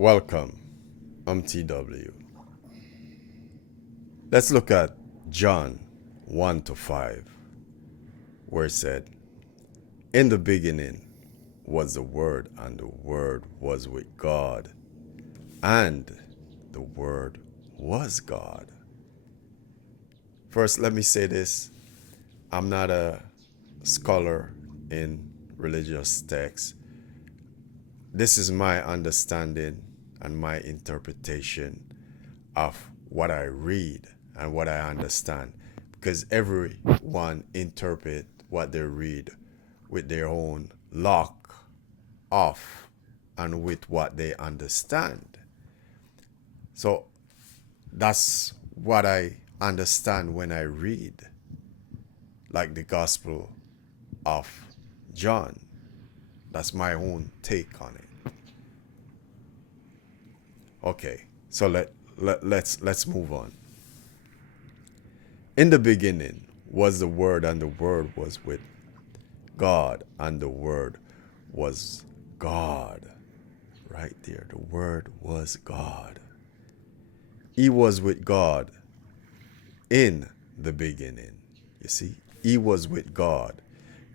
Welcome, I'm TW. Let's look at John 1 to 5, where it said, "In the beginning was the Word, and the Word was with God, and the Word was God." First, let me say this. I'm not a scholar in religious texts. This is my understanding and my interpretation of what I read and what I understand, because everyone interpret what they read with their own lock off and with what they understand. So that's what I understand when I read, like the Gospel of John. That's my own take on it. Okay, so let's move on. In the beginning was the Word, and the Word was with God, and the Word was God. Right there, the Word was God. He was with God in the beginning. You see, he was with God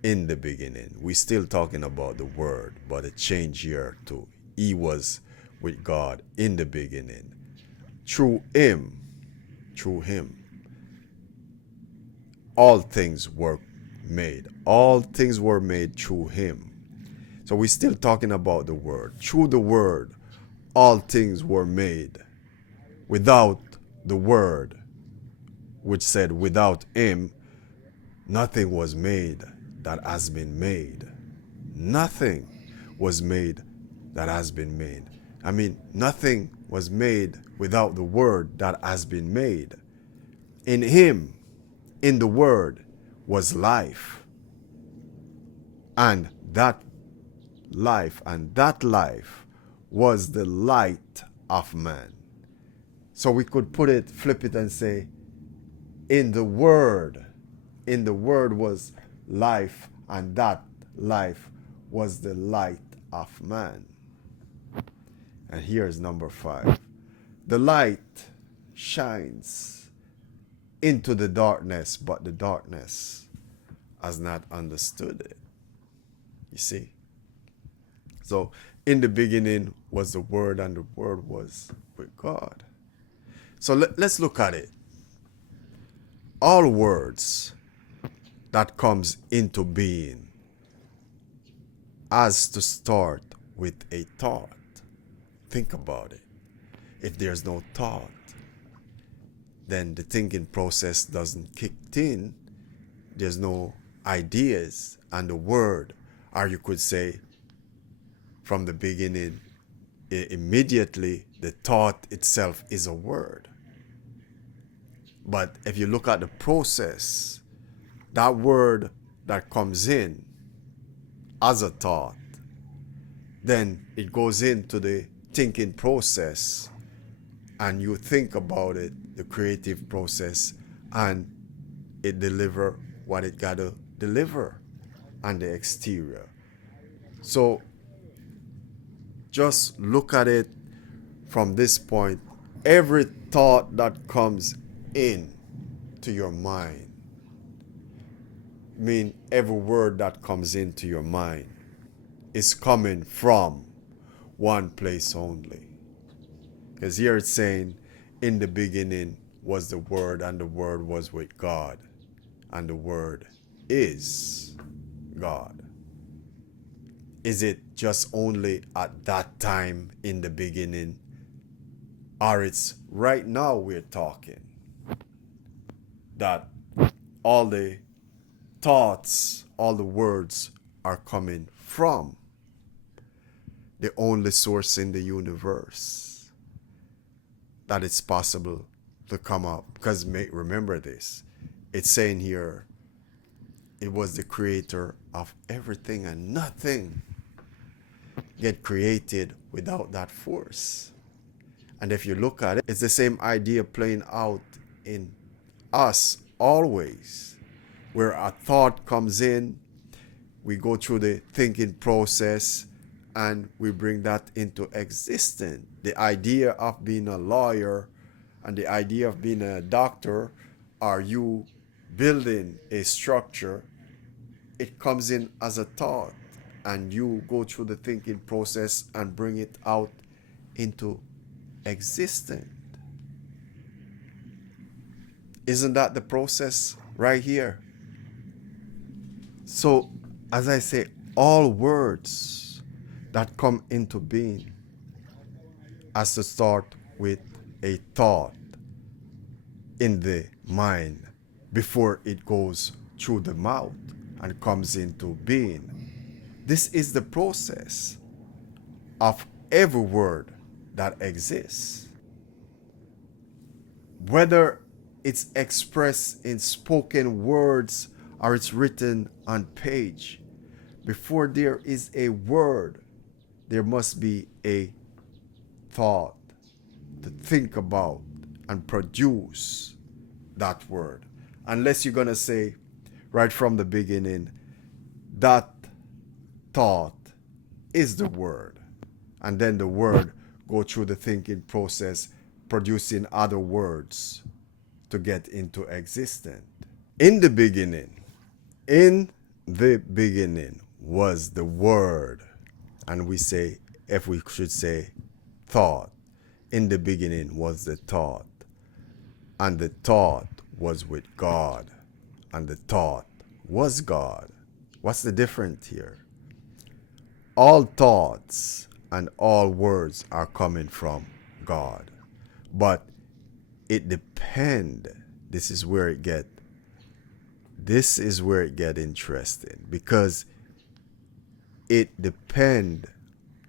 in the beginning. We're still talking about the Word, but a change here too. He was with God in the beginning. Through him, all things were made. All things were made through him. So we're still talking about the Word. Through the Word, all things were made. Without the Word, which said, without him, nothing was made that has been made. Nothing was made that has been made. I mean, nothing was made without the Word that has been made. In him, in the Word, was life. And that life was the light of man. So we could flip it and say, in the Word was life, and that life was the light of man. And here's number 5. The light shines into the darkness, but the darkness has not understood it. You see? So, in the beginning was the Word, and the Word was with God. So let's look at it. All words that comes into being has to start with a thought. Think about it. If there's no thought, then the thinking process doesn't kick in. There's no ideas, and the word, or you could say from the beginning, immediately the thought itself is a word. But if you look at the process, that word that comes in as a thought, then it goes into the thinking process, and you think about it, the creative process, and it deliver what it gotta deliver on the exterior. So just look at it from this point. Every thought that comes in to your mind, I mean every word that comes into your mind, is coming from one place only. Because here it's saying, in the beginning was the Word, and the Word was with God, and the Word is God. Is it just only at that time in the beginning, or it's right now we're talking that all the thoughts, all the words are coming from the only source in the universe that it's possible to come up? Because remember this, it's saying here, it was the creator of everything, and nothing get created without that force. And if you look at it, it's the same idea playing out in us always, where a thought comes in, we go through the thinking process, and we bring that into existence. The idea of being a lawyer and the idea of being a doctor, are you building a structure? It comes in as a thought, and you go through the thinking process and bring it out into existence. Isn't that the process right here? So, as I say, all words that come into being has to start with a thought in the mind before it goes through the mouth and comes into being. This is the process of every word that exists. Whether it's expressed in spoken words or it's written on page, before there is a word, there must be a thought to think about and produce that word. Unless you're going to say right from the beginning, that thought is the word. And then the word go through the thinking process, producing other words to get into existence. In the beginning was the word. And we say, if we should say thought, in the beginning was the thought. And the thought was with God. And the thought was God. What's the difference here? All thoughts and all words are coming from God. But it depends. This is where it get interesting, because it depends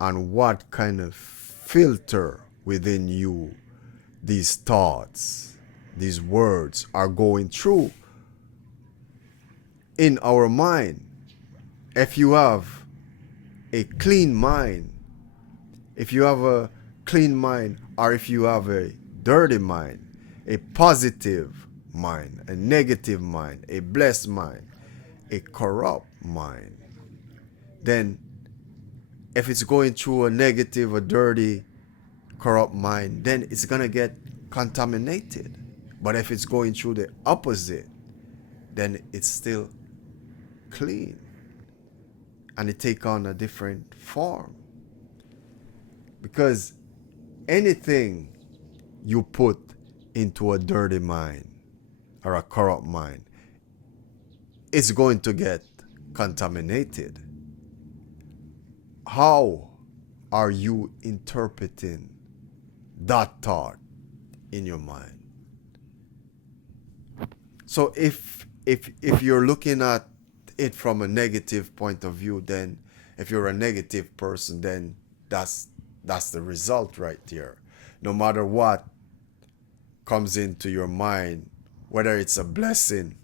on what kind of filter within you these thoughts, these words are going through in our mind. If you have a clean mind, or if you have a dirty mind, a positive mind, a negative mind, a blessed mind, a corrupt mind, then if it's going through a negative, a dirty, corrupt mind, then it's going to get contaminated. But if it's going through the opposite, then it's still clean, and it take on a different form. Because anything you put into a dirty mind or a corrupt mind, it's going to get contaminated. How are you interpreting that thought in your mind? So if you're looking at it from a negative point of view, then if you're a negative person, then that's the result right there. No matter what comes into your mind, whether it's a blessing,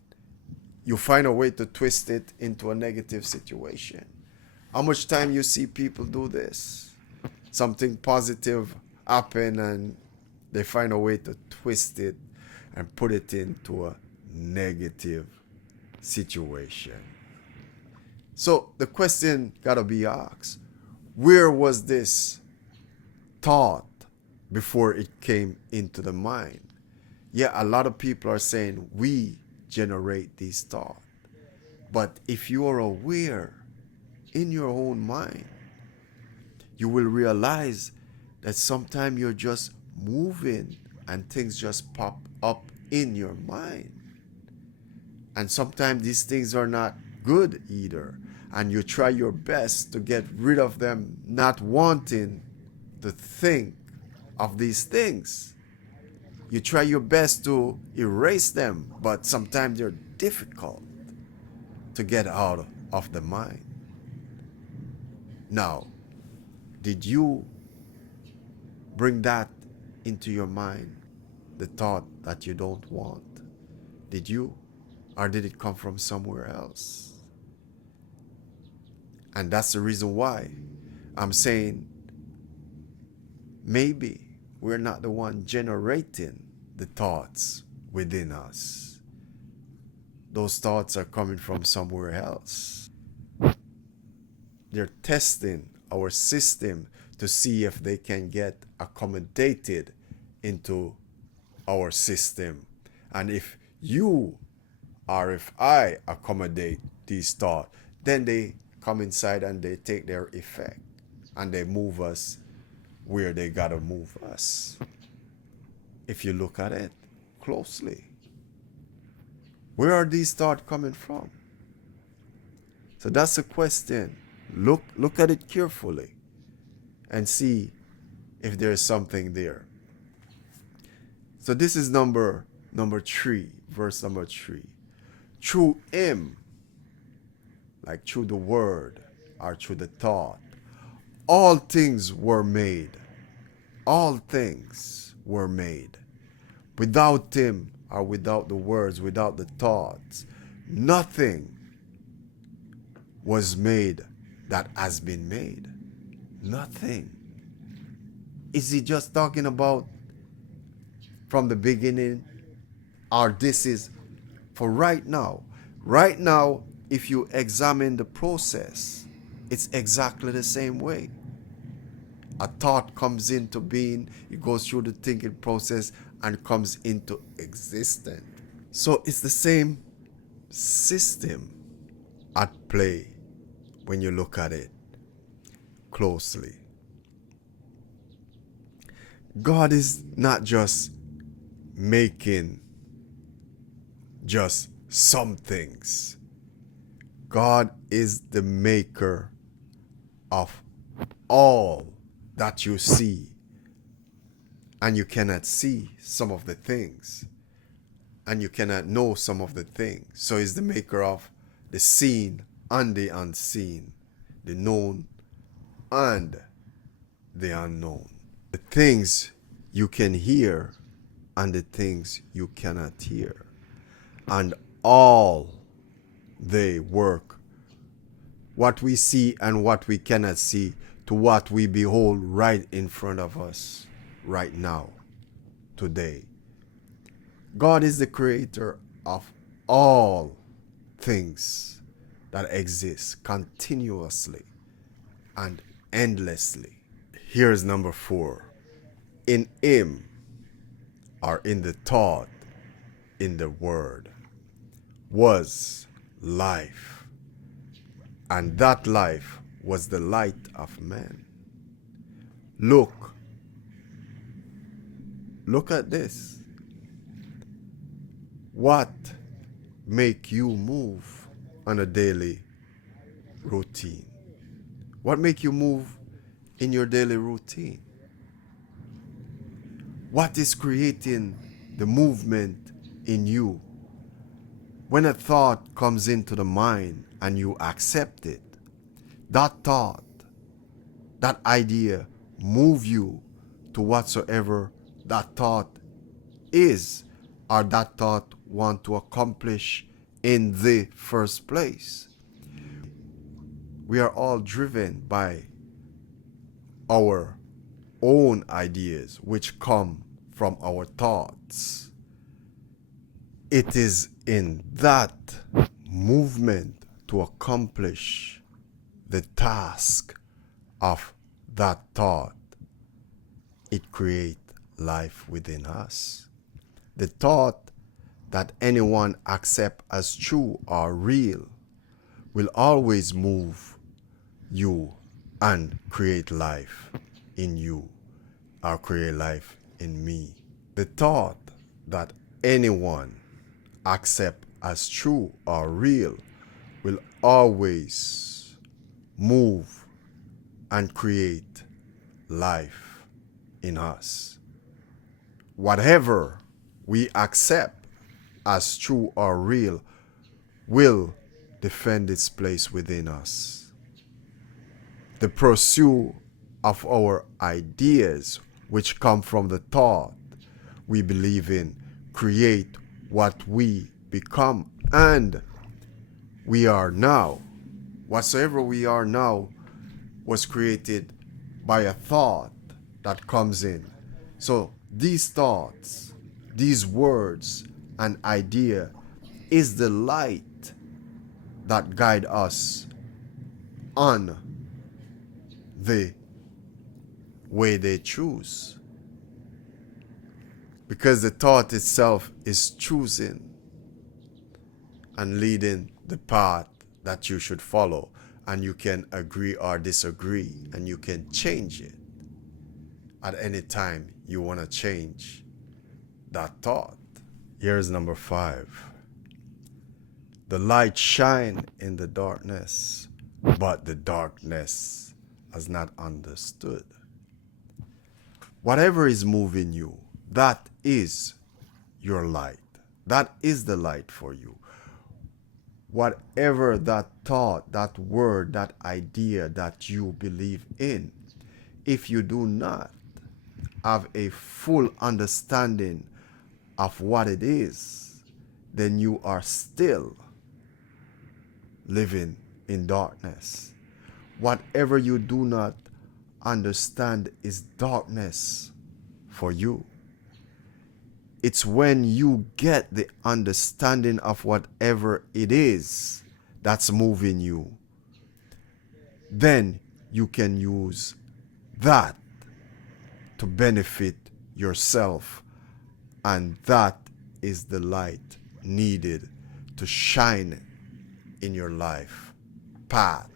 you find a way to twist it into a negative situation. How much time you see people do this? Something positive happen and they find a way to twist it and put it into a negative situation. So the question gotta be asked, where was this thought before it came into the mind? Yeah, a lot of people are saying we generate these thoughts. But if you are aware in your own mind, you will realize that sometimes you're just moving and things just pop up in your mind. And sometimes these things are not good either. And you try your best to get rid of them, not wanting to think of these things. You try your best to erase them, but sometimes they're difficult to get out of the mind. Now, did you bring that into your mind, the thought that you don't want? Did you? Or did it come from somewhere else? And that's the reason why I'm saying maybe we're not the one generating the thoughts within us. Those thoughts are coming from somewhere else. They're testing our system to see if they can get accommodated into our system. And if you or if I accommodate these thoughts, then they come inside and they take their effect and they move us where they gotta move us. If you look at it closely, where are these thoughts coming from? So that's the question. Look at it carefully and see if there's something there. So this is number 3, verse number 3. Through him, like through the word or through the thought, all things were made. All things were made. Without him, or without the words, without the thoughts, nothing was made that has been made. Nothing. Is he just talking about from the beginning? Or this is for right now? Right now, if you examine the process, it's exactly the same way. A thought comes into being, it goes through the thinking process and comes into existence. So it's the same system at play when you look at it closely. God is not just making just some things. God is the maker of all that you see, and you cannot see some of the things, and you cannot know some of the things. So he's the maker of the seen and the unseen, the known and the unknown, the things you can hear and the things you cannot hear, and all they work, what we see and what we cannot see, to what we behold right in front of us right now, today. God is the creator of all things that exist continuously and endlessly. Here's number 4. In him, or in the thought, in the word, was life, and that life was the light of man. Look at this. What make you move on a daily routine? What make you move in your daily routine? What is creating the movement in you? When a thought comes into the mind and you accept it, that thought, that idea move you to whatsoever that thought is, or that thought want to accomplish in the first place. We are all driven by our own ideas, which come from our thoughts. It is in that movement to accomplish the task of that thought, it creates life within us. The thought that anyone accept as true or real will always move you and create life in you, or create life in me. The thought that anyone accept as true or real will always move and create life in us. Whatever we accept as true or real will defend its place within us. The pursuit of our ideas, which come from the thought we believe in, create what we become and we are now. Whatsoever we are now was created by a thought that comes in. So these thoughts, these words and idea is the light that guide us on the way they choose. Because the thought itself is choosing and leading the path that you should follow. And you can agree or disagree, and you can change it at any time you want to change that thought. Here's number 5. The light shine in the darkness, but the darkness has not understood. Whatever is moving you, that is your light. That is the light for you. Whatever that thought, that word, that idea that you believe in, if you do not have a full understanding of what it is, then you are still living in darkness. Whatever you do not understand is darkness for you. It's when you get the understanding of whatever it is that's moving you, then you can use that to benefit yourself. And that is the light needed to shine in your life path.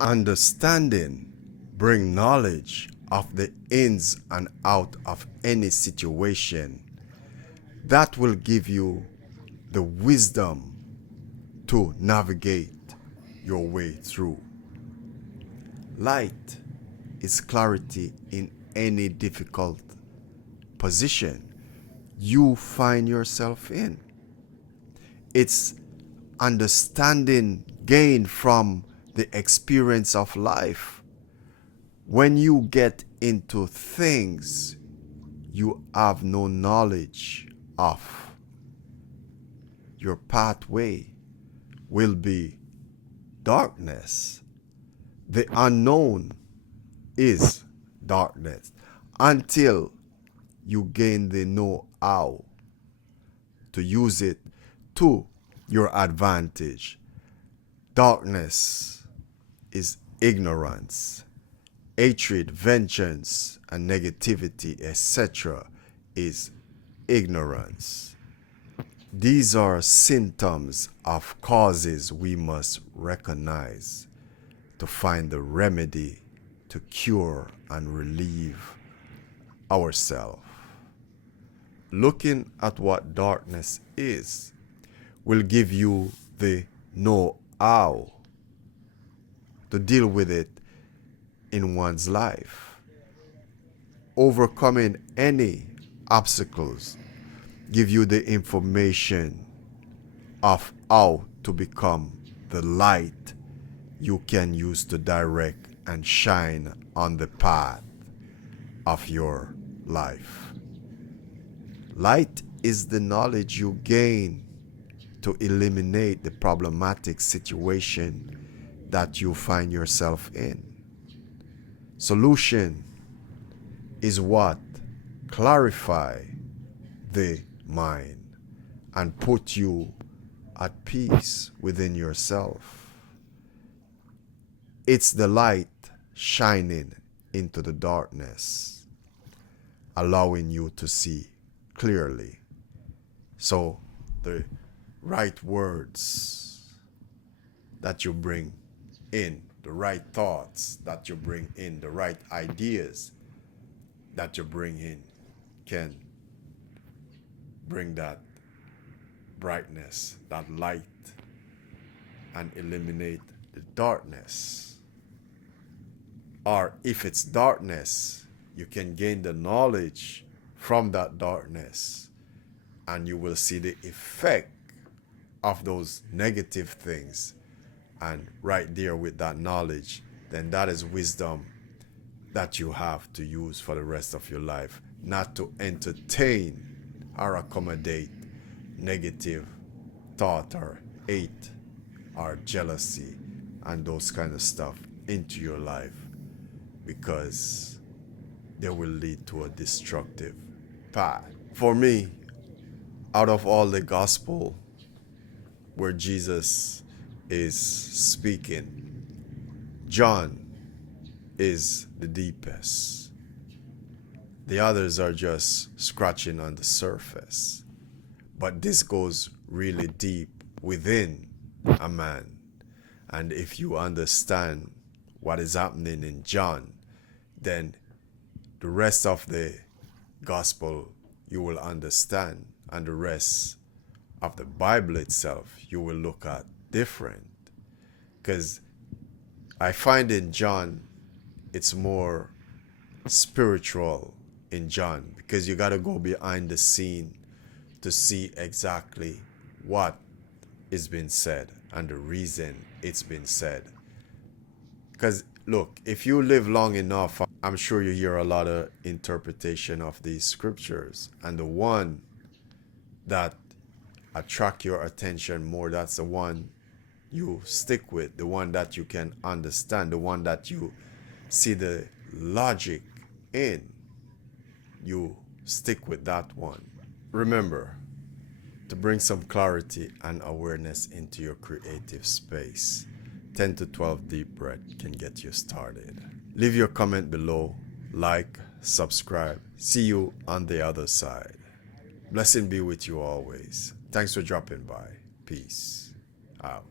Understanding bring knowledge of the ins and out of any situation. That will give you the wisdom to navigate your way through. Light is clarity in any difficult position you find yourself in. It's understanding gained from the experience of life. When you get into things you have no knowledge of, your pathway will be darkness. The unknown is darkness until you gain the know-how to use it to your advantage. Darkness is ignorance. Hatred, vengeance, and negativity, etc., is ignorance. These are symptoms of causes we must recognize to find the remedy to cure and relieve ourselves. Looking at what darkness is will give you the know-how to deal with it in one's life. Overcoming any obstacles give you the information of how to become the light you can use to direct and shine on the path of your life. Light is the knowledge you gain to eliminate the problematic situation that you find yourself in. Solution is what clarify the mind and put you at peace within yourself. It's the light shining into the darkness, allowing you to see clearly. So the right words that you bring in, the right thoughts that you bring in, the right ideas that you bring in can bring that brightness, that light, and eliminate the darkness. Or if it's darkness, you can gain the knowledge from that darkness, and you will see the effect of those negative things. And right there with that knowledge, then that is wisdom that you have to use for the rest of your life, not to entertain or accommodate negative thought or hate or jealousy and those kind of stuff into your life, because they will lead to a destructive path. For me, out of all the gospel where Jesus is speaking, John is the deepest. The others are just scratching on the surface. But this goes really deep within a man. And if you understand what is happening in John, then the rest of the gospel you will understand, and the rest of the Bible itself you will look at different. Because I find in John it's more spiritual in John, because you got to go behind the scene to see exactly what is being said and the reason it's been said. Because look, if you live long enough, I'm sure you hear a lot of interpretation of these scriptures, and the one that attract your attention more, that's the one you stick with, the one that you can understand, the one that you see the logic in. You stick with that one. Remember to bring some clarity and awareness into your creative space. 10 to 12 deep breath can get you started. Leave your comment below, like, subscribe. See you on the other side. Blessing be with you always. Thanks for dropping by. Peace out.